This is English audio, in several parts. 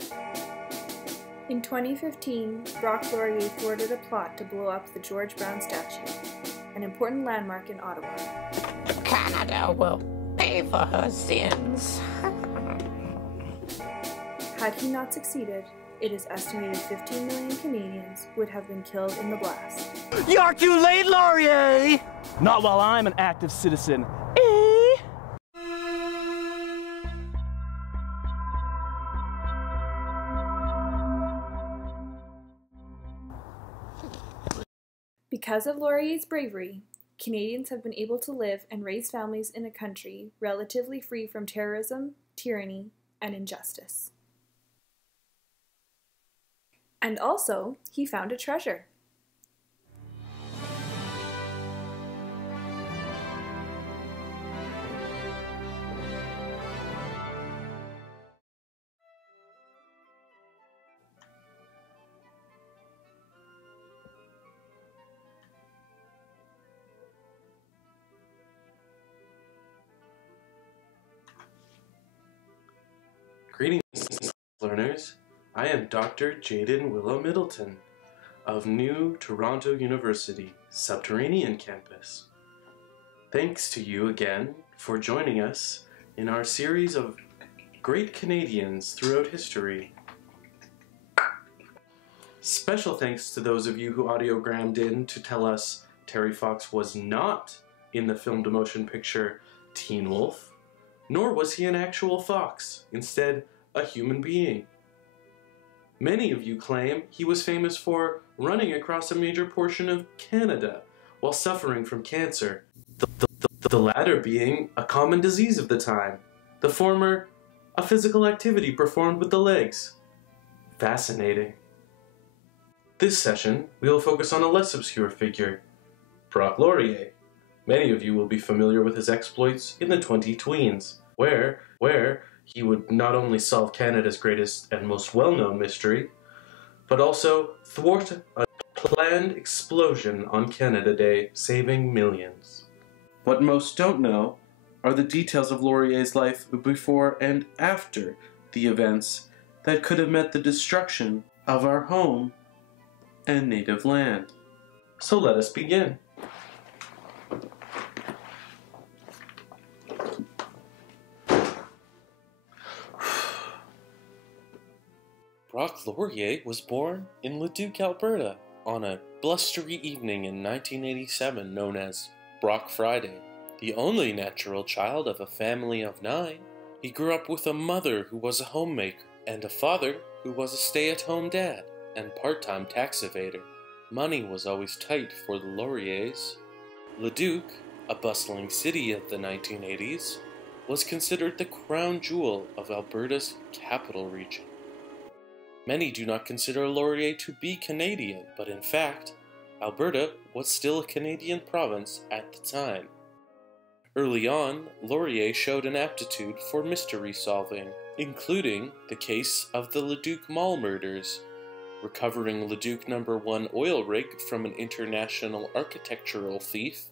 In 2015, Brock Laurier thwarted a plot to blow up the George Brown statue, an important landmark in Ottawa. Canada will pay for her sins. Had he not succeeded, it is estimated 15 million Canadians would have been killed in the blast. You're too late, Laurier! Not while I'm an active citizen. Because of Laurier's bravery, Canadians have been able to live and raise families in a country relatively free from terrorism, tyranny, and injustice. And also, he found a treasure. Greetings, learners. I am Dr. Jaden Willow Middleton of New Toronto University, Subterranean Campus. Thanks to you again for joining us in our series of great Canadians throughout history. Special thanks to those of you who audiogrammed in to tell us Terry Fox was not in the filmed motion picture Teen Wolf, nor was he an actual fox, instead a human being. Many of you claim he was famous for running across a major portion of Canada while suffering from cancer, the latter being a common disease of the time, the former a physical activity performed with the legs. Fascinating. This session, we will focus on a less obscure figure, Brock Laurier. Many of you will be familiar with his exploits in the 20-tweens, where he would not only solve Canada's greatest and most well-known mystery, but also thwart a planned explosion on Canada Day, saving millions. What most don't know are the details of Laurier's life before and after the events that could have meant the destruction of our home and native land. So let us begin. Brock Laurier was born in Leduc, Alberta, on a blustery evening in 1987 known as Brock Friday. The only natural child of a family of 9, he grew up with a mother who was a homemaker and a father who was a stay-at-home dad and part-time tax evader. Money was always tight for the Lauriers. Leduc, a bustling city of the 1980s, was considered the crown jewel of Alberta's capital region. Many do not consider Laurier to be Canadian, but in fact, Alberta was still a Canadian province at the time. Early on, Laurier showed an aptitude for mystery solving, including the case of the Leduc Mall murders, recovering Leduc No. 1 oil rig from an international architectural thief,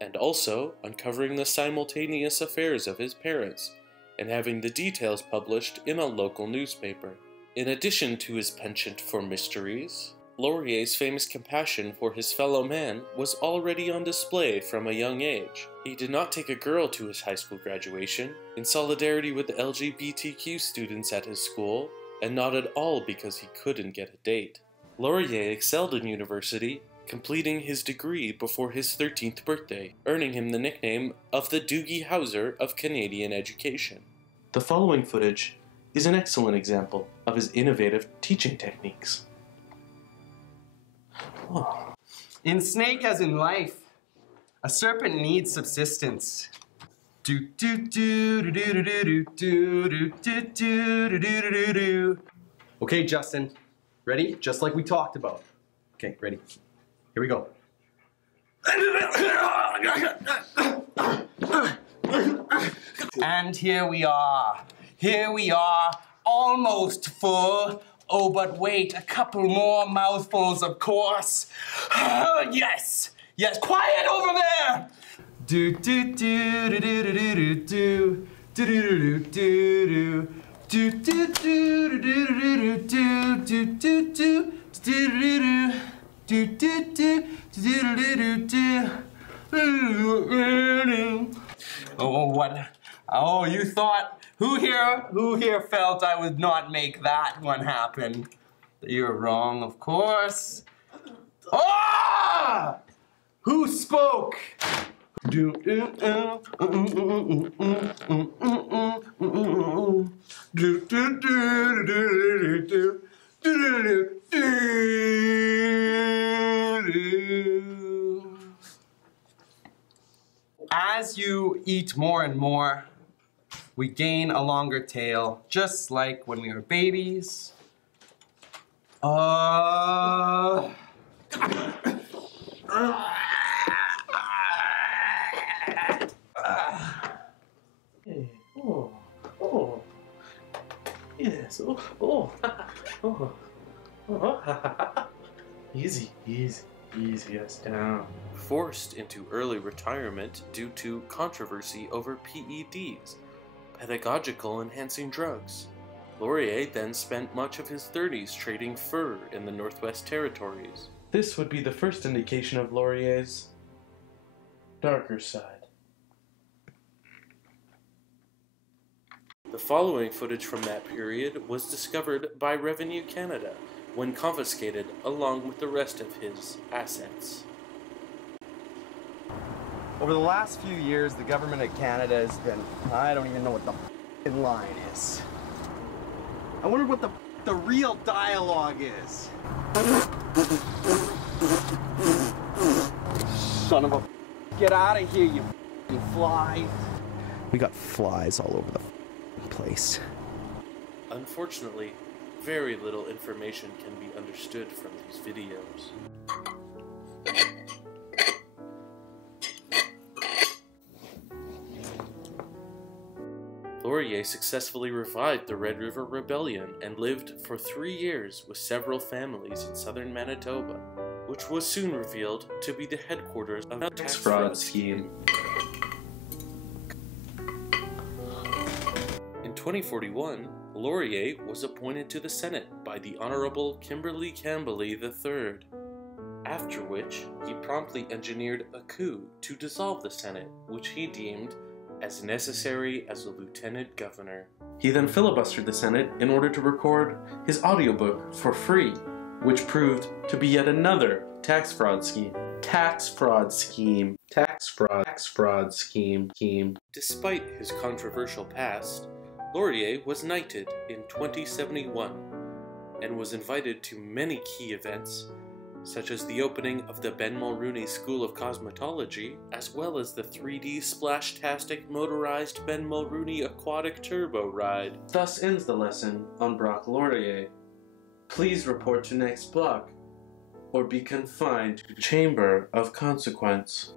and also uncovering the simultaneous affairs of his parents and having the details published in a local newspaper. In addition to his penchant for mysteries, Laurier's famous compassion for his fellow man was already on display from a young age. He did not take a girl to his high school graduation, in solidarity with the LGBTQ students at his school, and not at all because he couldn't get a date. Laurier excelled in university, completing his degree before his 13th birthday, earning him the nickname of the Doogie Howser of Canadian education. The following footage is an excellent example of his innovative teaching techniques. Oh. In snake as in life, a serpent needs subsistence. Okay, Justin, ready? Just like we talked about. Okay, ready. Here we go. And here we are. Here we are, almost full. Oh, but wait, a couple more mouthfuls, of course. Yes, yes, quiet over there. Do do do do do do do do do do do do Do do do do do do do do do do do do do. Oh, what? Oh, you thought, who here felt I would not make that one happen? You're wrong, of course. Ah! Who spoke? As you eat more and more, we gain a longer tail, just like when we were babies. Hey, oh, yes, easy, yes, down. Forced into early retirement due to controversy over PEDs, pedagogical enhancing drugs, Laurier then spent much of his 30s trading fur in the Northwest Territories. This would be the first indication of Laurier's darker side. The following footage from that period was discovered by Revenue Canada when confiscated along with the rest of his assets. Over the last few years, the government of Canada has been, I don't even know what the f***ing line is. I wonder what the real dialogue is. Son of a, get out of here, you f***ing fly. We got flies all over the f***ing place. Unfortunately, very little information can be understood from these videos. Laurier successfully revived the Red River Rebellion and lived for 3 years with several families in southern Manitoba, which was soon revealed to be the headquarters of a tax fraud scheme. In 2041, Laurier was appointed to the Senate by the Honorable Kimberly Campbell III, after which he promptly engineered a coup to dissolve the Senate, which he deemed as necessary as a lieutenant governor. He then filibustered the Senate in order to record his audiobook for free, which proved to be yet another tax fraud scheme. Despite his controversial past, Laurier was knighted in 2071 and was invited to many key events, such as the opening of the Ben Mulroney School of Cosmetology, as well as the 3D splash-tastic motorized Ben Mulroney aquatic turbo ride. Thus ends the lesson on Brock Laurier. Please report to next block, or be confined to Chamber of Consequence.